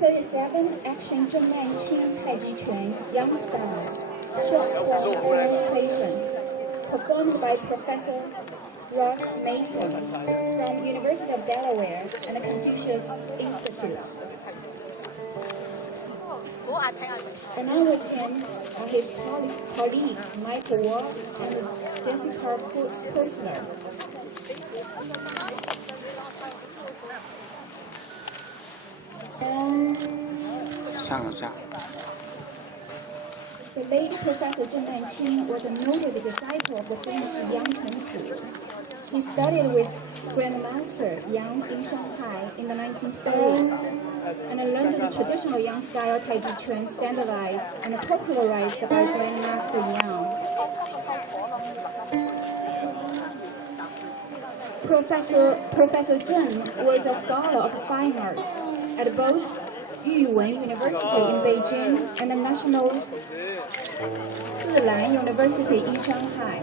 37 Action 正面轻太极拳 Young Style Short Form Demonstration performed by Professor Russ Mason from University of Delaware and the Confucius Institute. And I was him and his colleagues Michael Wall and Jessica Posner. The late Professor Zheng Manqing was a noted disciple of the famous Yang Chen. He studied with Grandmaster Yang in Shanghai in the 1930s and learned the traditional Yang style Taiji Chuan standardized and popularized by Grandmaster Yang. Professor Zheng was a scholar of fine arts at both Yuwen University in Beijing and the National Zilan University in Shanghai.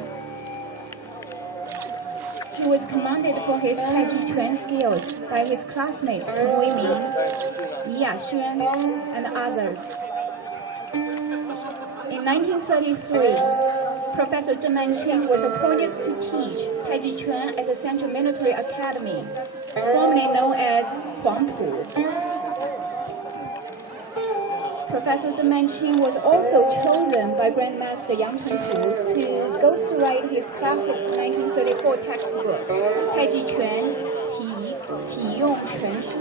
He was commended for his Taiji Chuan skills by his classmates Wei Ming, Yi Yaxuan, and others. In 1933, Professor Zheng Manqing was appointed to teach Taiji Chuan at the Central Military Academy, formerly known as Huangpu. Professor Zheng Manqing was also chosen by Grandmaster Yang Chenpu to ghostwrite his classics 1934 textbook, Taiji Chuan Ti Yong Chuan Shu.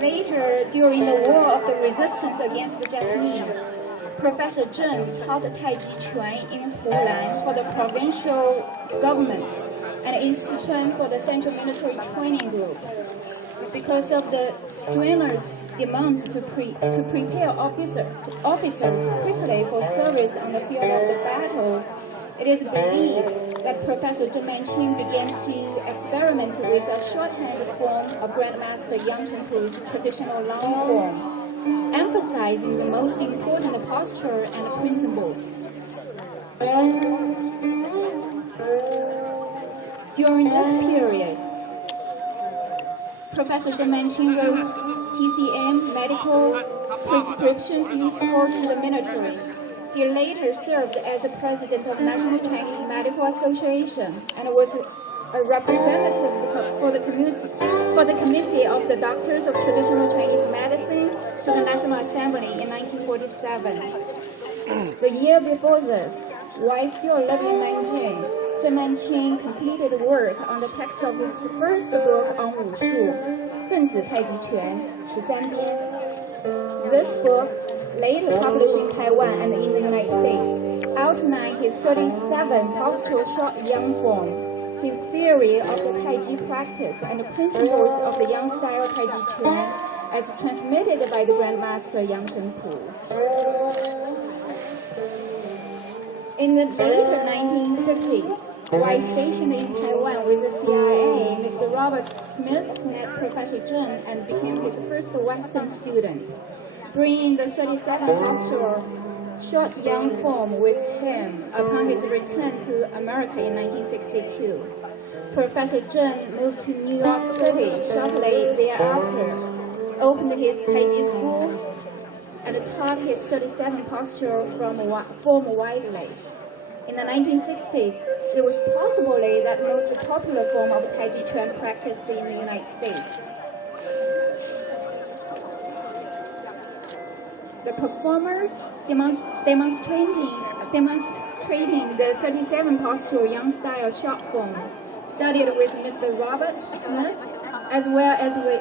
Later, during the War of the Resistance against the Japanese, Professor Zheng taught Taiji Chuan in Hunan for the provincial government and in Sichuan for the Central Military Training Group. Because of the strenuous demands to prepare officers quickly for service on the field of the battle, it is believed that Professor Zheng Manqing began to experiment with a shorthand form of Grandmaster Yang Chenpu's traditional long form, emphasizing the most important posture and principles. During this period, Professor Zheng Manqing wrote TCM medical prescriptions useful to the military. He later served as the president of National Chinese Medical Association and was a representative for the Committee of the Doctors of Traditional Chinese Medicine to the National Assembly in 1947. The year before this, while still living in Nanjing, Zheng Manqing completed work on the text of his first book on Wushu, 郑子太极拳13编. This book, later published in Taiwan and in the United States, outlined his 37 postural short yang form, his theory of the Taiji practice, and the principles of the Yang style Taiji Chuan as transmitted by the Grandmaster Yang Chenpu. In the later 1950s, while stationed in Taiwan with the CIA, Mr. Robert Smith met Professor Zheng and became his first Western student, bringing the 37 postural short yang form with him upon his return to America in 1962. Professor Zheng moved to New York City shortly thereafter, opened his Taiji school, and taught his 37 posture form widely. In the 1960s, it was possibly the most popular form of Taiji Chuan practiced in the United States. The performers demonstrating the 37 postural Yang style short form studied with Mr. Robert Smith as well as with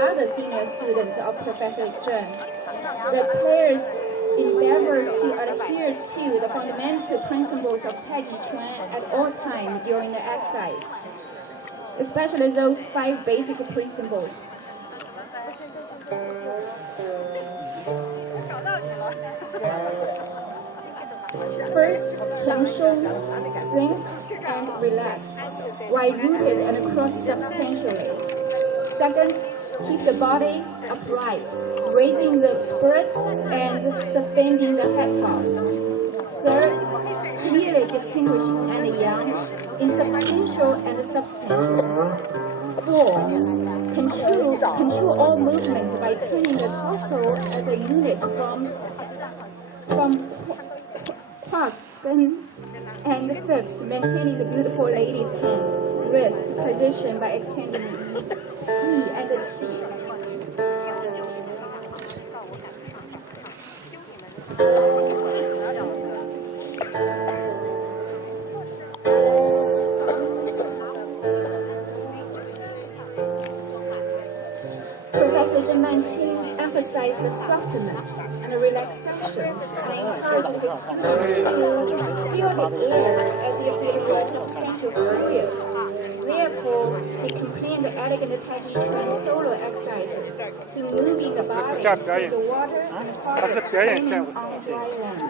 other senior students of Professor Zheng. The players endeavored to adhere to the fundamental principles of Taiji Chuan at all times during the exercise, especially those 5 basic principles. First, Qiangshu, sink and relax, while rooted and crossed substantially. Second, keep the body upright, raising the skirt and suspending the head top. Third, clearly distinguish yin and yang, insubstantial and substantial. Four, control all movements by turning the torso as a unit from part and fifth, maintaining the beautiful lady's hand, wrist position by extending yi and the qi. Professor Zheng Manqing emphasized the softness and the relaxation and encouraged the students to feel the air as if it were substantial fluid. Therefore, he compared the elegant Taiji Chuan solo exercises to moving the body through the water and swimming on dry land.